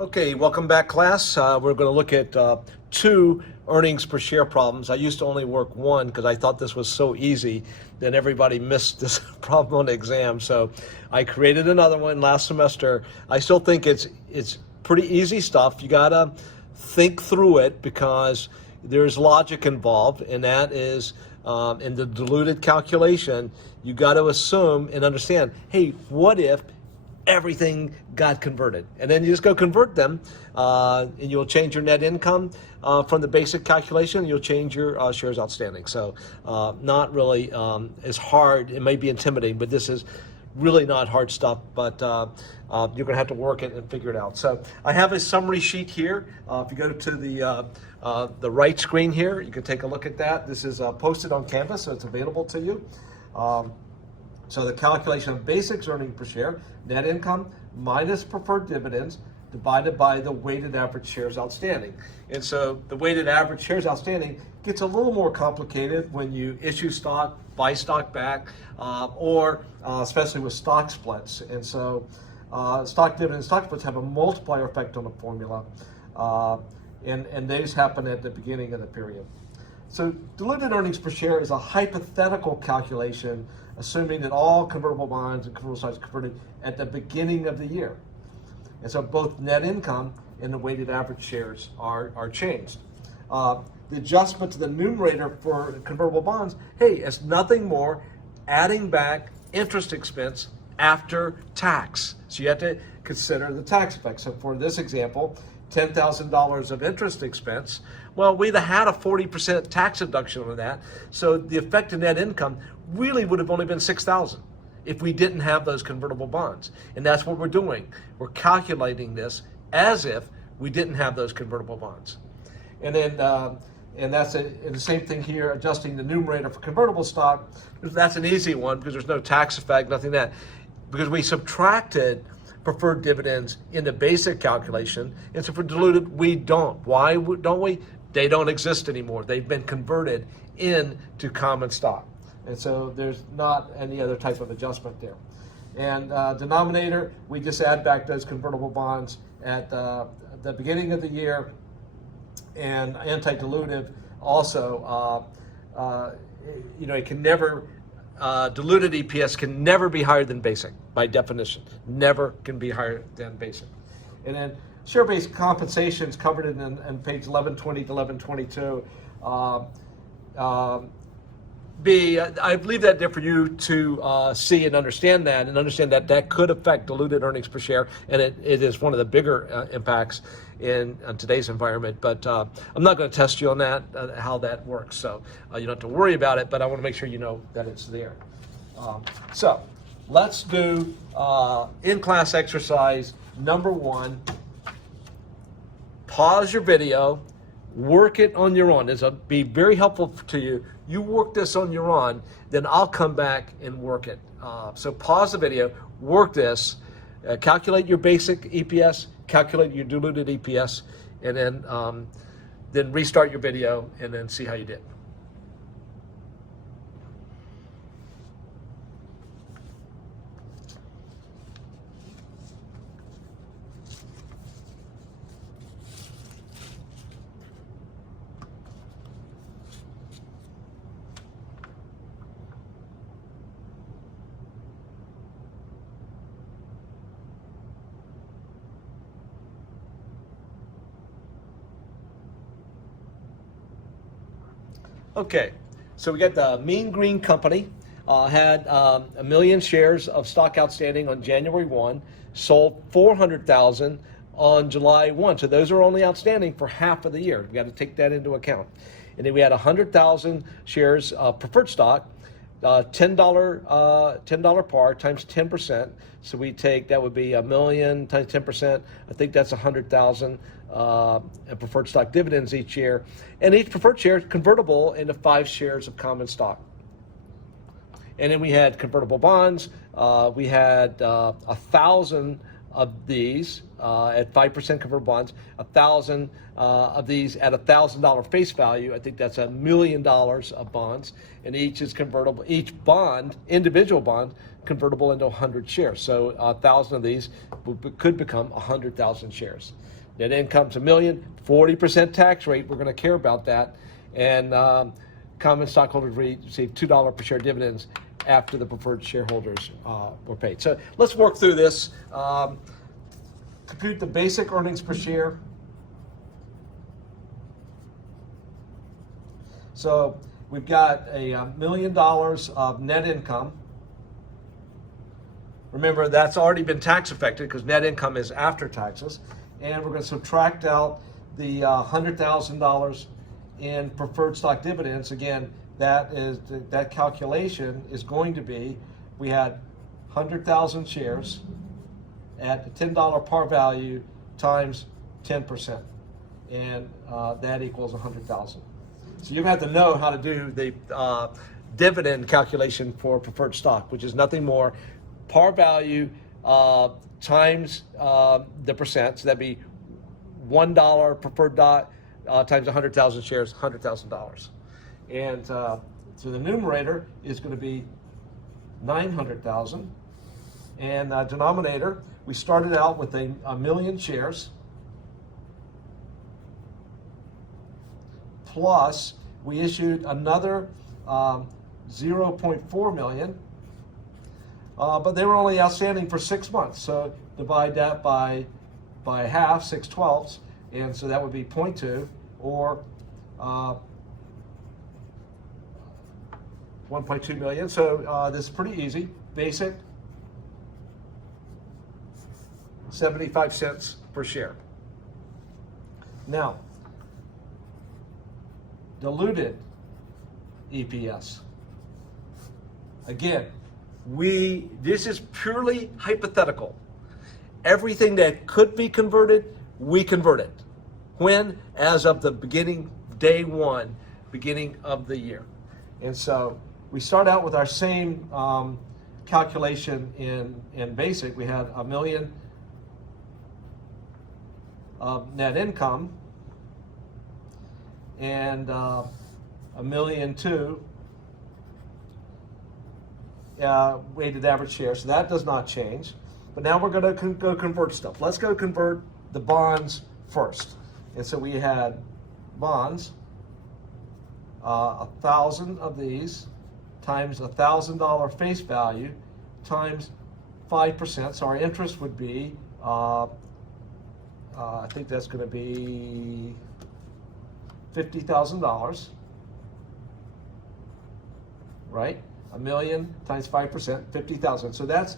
Okay, welcome back, class. We're going to look at two earnings per share problems. I used to only work one because I thought this was so easy. Then everybody missed this problem on the exam. So I created another one last semester. I still think it's pretty easy stuff. You got to think through it because there's logic involved, and that is in the diluted calculation, you got to assume and understand, hey, what if everything got converted? And then you just go convert them, and you'll change your net income from the basic calculation, and you'll change your shares outstanding. So not really as hard. It may be intimidating, but this is really not hard stuff, but you're going to have to work it and figure it out. So I have a summary sheet here. If you go to the right screen here, you can take a look at that. This is posted on Canvas, so it's available to you. So the calculation of basic earnings per share, net income minus preferred dividends divided by the weighted average shares outstanding. And so the weighted average shares outstanding gets a little more complicated when you issue stock, buy stock back, or especially with stock splits. And so stock dividends, stock splits have a multiplier effect on the formula, and these happen at the beginning of the period. So diluted earnings per share is a hypothetical calculation assuming that all convertible bonds and convertible stocks are converted at the beginning of the year. And so both net income and the weighted average shares are changed. The adjustment to the numerator for convertible bonds, hey, it's nothing more adding back interest expense after tax. So you have to consider the tax effect. So for this example, $10,000 of interest expense, well, we'd have had a 40% tax deduction on that. So the effective net income really would have only been $6,000 if we didn't have those convertible bonds. And that's what we're doing. We're calculating this as if we didn't have those convertible bonds. And then, and that's the same thing here, adjusting the numerator for convertible stock. That's an easy one because there's no tax effect, nothing that. Because we subtracted preferred dividends in the basic calculation, and so for diluted, we don't. Why don't we? They don't exist anymore. They've been converted into common stock. And so there's not any other type of adjustment there. And denominator, we just add back those convertible bonds at the beginning of the year. And anti-dilutive also, it can never, diluted EPS can never be higher than basic by definition. Never can be higher than basic. And then share-based compensation is covered in page 1120 to 1122. I leave that there for you to see and understand that that could affect diluted earnings per share, and it is one of the bigger impacts in today's environment. But I'm not going to test you on that, how that works, so you don't have to worry about it, but I want to make sure you know that it's there. So let's do in-class exercise number 1. Pause your video, work it on your own. This will be very helpful to you. You work this on your own, then I'll come back and work it. So pause the video, work this, calculate your basic EPS, calculate your diluted EPS, and then restart your video and then see how you did. Okay, so we got the Mean Green Company, had 1 million shares of stock outstanding on January 1, sold 400,000 on July 1. So those are only outstanding for half of the year. We got to take that into account. And then we had 100,000 shares of preferred stock, $10 par times 10%. So we take, that would be 1 million times 10%. I think that's 100,000 preferred stock dividends each year. And each preferred share is convertible into 5 shares of common stock. And then we had convertible bonds. We had 1,000 of these at 5% convertible bonds, 1,000 of these at $1,000 face value. I think that's $1 million of bonds, and each is convertible. Each bond, individual bond, convertible into 100 shares. So 1,000 of these could become 100,000 shares. Net income's $1 million, 40% tax rate. We're going to care about that, and common stockholders receive $2 per share dividends after the preferred shareholders were paid. So let's work through this. Compute the basic earnings per share. So we've got $1 million of net income. Remember, that's already been tax affected because net income is after taxes. And we're going to subtract out the $100,000 in preferred stock dividends. Again, that calculation is going to be, we had 100,000 shares at $10 par value times 10%, and that equals 100,000. So you have to know how to do the dividend calculation for preferred stock, which is nothing more par value times the percent. So that'd be $1 preferred stock times 100,000 shares, $100,000. And so the numerator is going to be 900,000. And denominator, we started out with a million shares, plus we issued another 0.4 million, but they were only outstanding for 6 months. So divide that by half, 6/12, and so that would be 0.2, or 1.2 million. So this is pretty easy. Basic, 75 cents per share. Now, diluted EPS. Again, this is purely hypothetical. Everything that could be converted, we convert it. When? As of the beginning, day one, beginning of the year. And so we start out with our same calculation in basic. We had $1 million of net income and $1.2 million weighted average share. So that does not change. But now we're going to go convert stuff. Let's go convert the bonds first. And so we had bonds, 1,000 of these times $1,000 face value times 5%. So our interest would be, I think that's going to be $50,000, right? $1 million times 5%, 50,000. So that's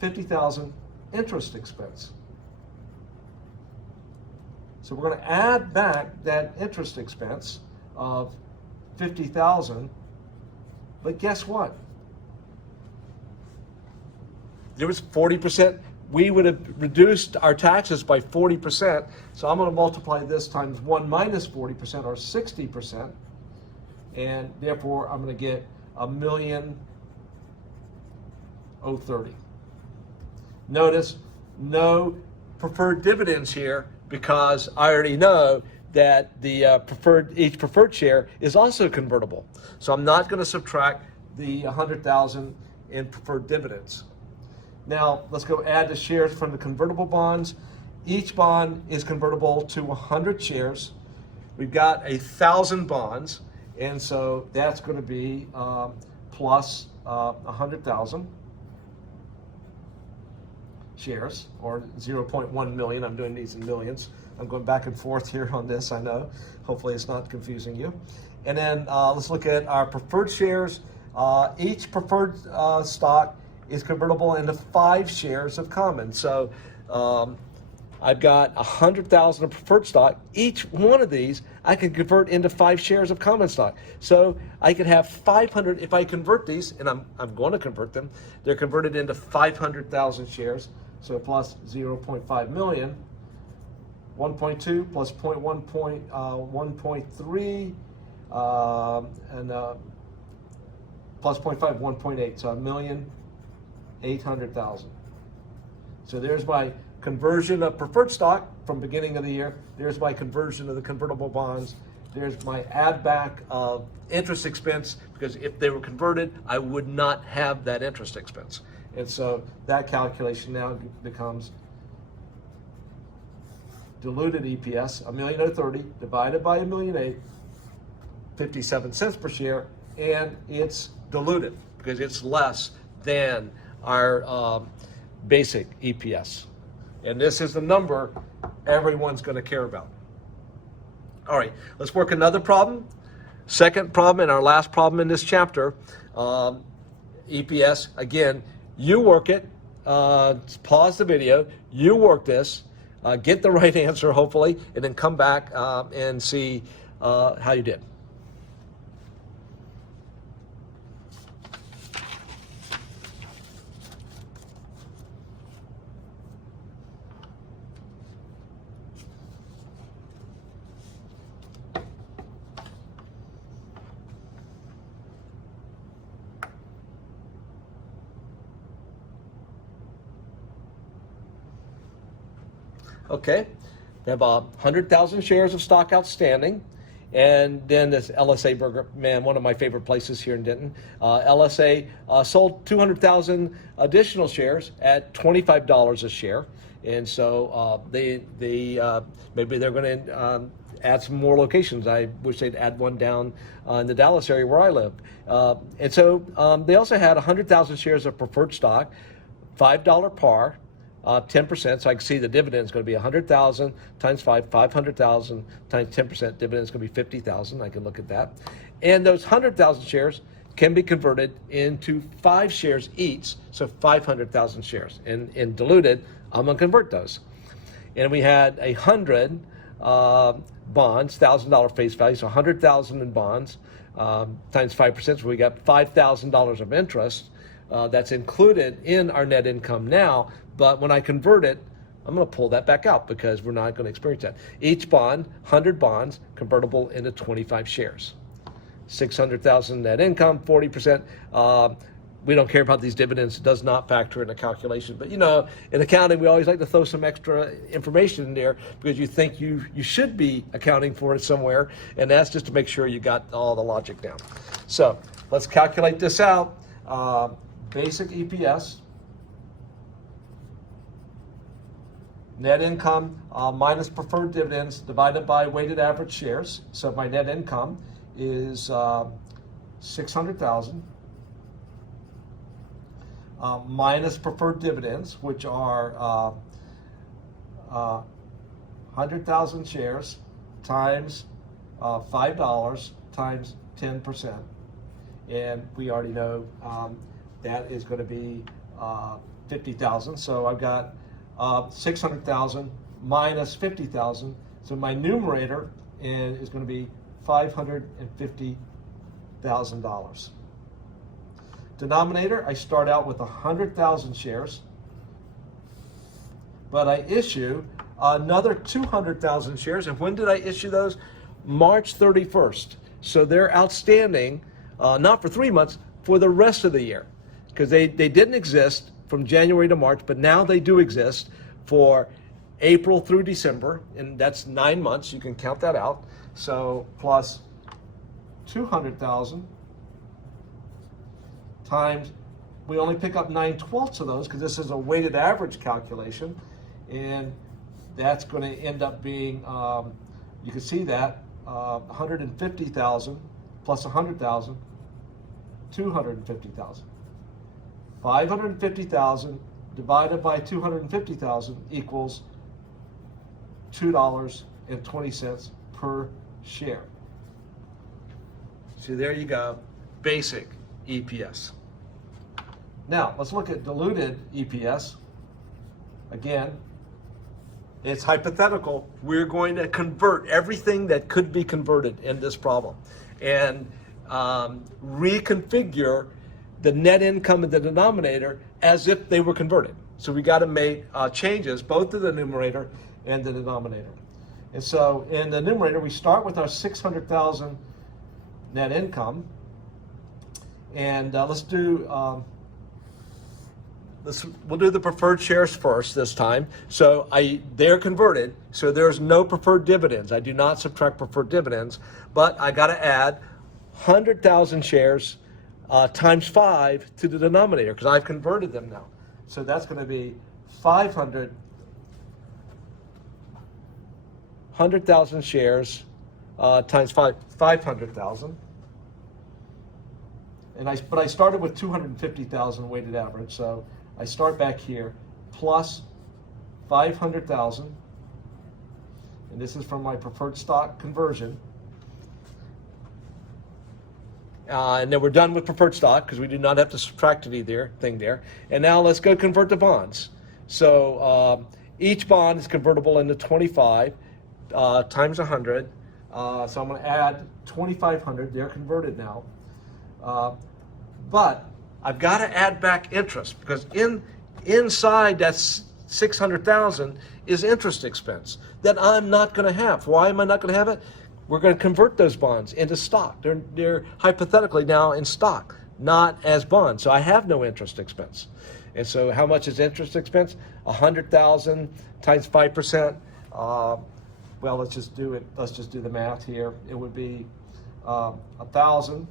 50,000 interest expense. So we're going to add back that interest expense of 50,000. But guess what? There was 40%. We would have reduced our taxes by 40%. So I'm going to multiply this times 1 minus 40%, or 60%. And therefore, I'm going to get $1,030,000. Notice no preferred dividends here, because I already know that the each preferred share is also convertible. So I'm not going to subtract the 100,000 in preferred dividends. Now let's go add the shares from the convertible bonds. Each bond is convertible to 100 shares. We've got 1,000 bonds, and so that's going to be plus 100,000 shares, or 0.1 million. I'm doing these in millions. I'm going back and forth here on this, I know. Hopefully it's not confusing you. And then let's look at our preferred shares. Each preferred stock is convertible into 5 shares of common. So I've got 100,000 of preferred stock. Each one of these I can convert into 5 shares of common stock. So I could have 500, if I convert these, and I'm going to convert them, they're converted into 500,000 shares. So plus 0.5 million, 1.2 plus 1.3, and plus 0.5, 1.8, so 1,800,000. So there's my conversion of preferred stock from beginning of the year. There's my conversion of the convertible bonds. There's my add back of interest expense, because if they were converted, I would not have that interest expense. And so that calculation now becomes diluted EPS, $1,030,030 divided by 1,008,000, 57 cents per share, and it's diluted because it's less than our basic EPS. And this is the number everyone's going to care about. All right, let's work another problem. Second problem and our last problem in this chapter, EPS. Again, you work it, pause the video, you work this, get the right answer hopefully, and then come back and see how you did. Okay, we have 100,000 shares of stock outstanding, and then this LSA Burger, man, one of my favorite places here in Denton. LSA sold 200,000 additional shares at $25 a share, and so they maybe they're going to add some more locations. I wish they'd add one down in the Dallas area where I live. And so they also had 100,000 shares of preferred stock, $5 par. 10%, so I can see the dividend is going to be 100,000 times 500,000 times 10%. Dividend is going to be 50,000. I can look at that. And those 100,000 shares can be converted into 5 shares each, so 500,000 shares. And diluted, I'm going to convert those. And we had 100 bonds, $1,000 face value, so 100,000 in bonds times 5%, so we got $5,000 of interest. That's included in our net income now, but when I convert it, I'm going to pull that back out because we're not going to experience that. Each bond, 100 bonds, convertible into 25 shares. 600,000 net income, 40%. We don't care about these dividends. It does not factor in the calculation. But you know, in accounting, we always like to throw some extra information in there because you think you should be accounting for it somewhere, and that's just to make sure you got all the logic down. So let's calculate this out. Basic EPS, net income minus preferred dividends divided by weighted average shares. So my net income is 600,000 minus preferred dividends, which are 100,000 shares times $5 times 10%. And we already know that is going to be 50,000. So I've got 600,000 minus 50,000. So my numerator is going to be $550,000. Denominator, I start out with 100,000 shares, but I issue another 200,000 shares. And when did I issue those? March 31st. So they're outstanding, not for 3 months, for the rest of the year. Because they didn't exist from January to March, but now they do exist for April through December, and that's 9 months. You can count that out. So plus 200,000 times, we only pick up 9/12 of those because this is a weighted average calculation, and that's going to end up being, you can see that, 150,000 plus 100,000, 250,000. 550,000 divided by 250,000 equals $2.20 per share. So there you go, basic EPS. Now let's look at diluted EPS. Again, it's hypothetical. We're going to convert everything that could be converted in this problem and reconfigure the net income in the denominator as if they were converted. So we got to make changes both to the numerator and the denominator. And so in the numerator, we start with our 600,000 net income. And let's do we'll do the preferred shares first this time. So they're converted, so there's no preferred dividends. I do not subtract preferred dividends, but I got to add 100,000 shares times 5 to the denominator because I've converted them now. So that's going to be 100,000 shares times 500,000. But I started with 250,000 weighted average, so I start back here plus 500,000, and this is from my preferred stock conversion. And then we're done with preferred stock because we do not have to subtract anything there. And now let's go convert the bonds. So each bond is convertible into 25 times 100. So I'm going to add 2,500. They're converted now. But I've got to add back interest because inside that 600,000 is interest expense that I'm not going to have. Why am I not going to have it? We're going to convert those bonds into stock. They're hypothetically now in stock, not as bonds. So I have no interest expense. And so how much is interest expense? 100,000 times 5%. Well, let's just do it. Let's just do the math here. It would be 1,000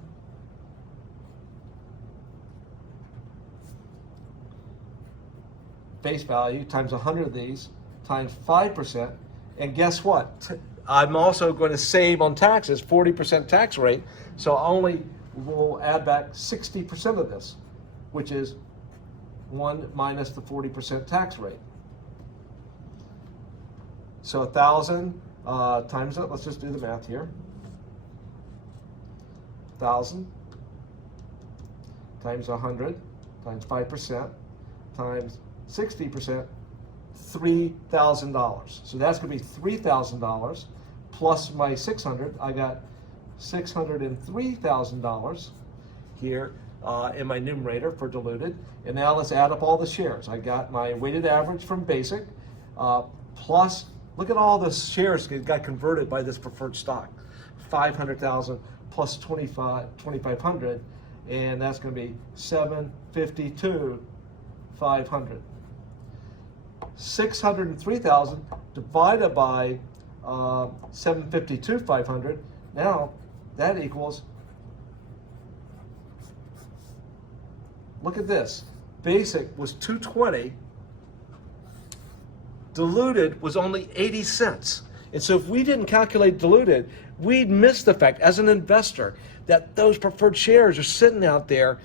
face value times 100 of these times 5%. And guess what? I'm also going to save on taxes, 40% tax rate. So I only will add back 60% of this, which is 1 minus the 40% tax rate. So 1,000 times it, let's just do the math here. 1,000 times 100 times 5% times 60%, $3,000. So that's going to be $3,000 plus my 600. I got $603,000 here in my numerator for diluted. And now let's add up all the shares. I got my weighted average from basic plus, look at all the shares that got converted by this preferred stock. 500,000 plus 2,500, and that's going to be 752,500. 603,000 divided by 752,500. Now that equals, look at this, basic was 220, diluted was only 80 cents. And so if we didn't calculate diluted, we'd miss the fact as an investor that those preferred shares are sitting out there.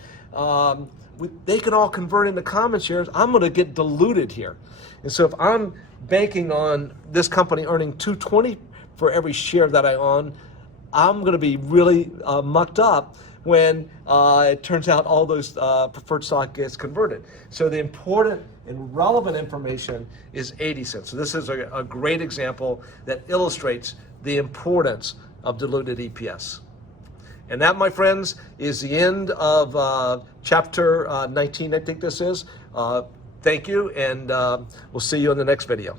They can all convert into common shares. I'm going to get diluted here. And so if I'm banking on this company earning $2.20 for every share that I own, I'm going to be really mucked up when it turns out all those preferred stock gets converted. So the important and relevant information is 80 cents. So this is a great example that illustrates the importance of diluted EPS. And that, my friends, is the end of chapter 19, I think this is. Thank you, and we'll see you in the next video.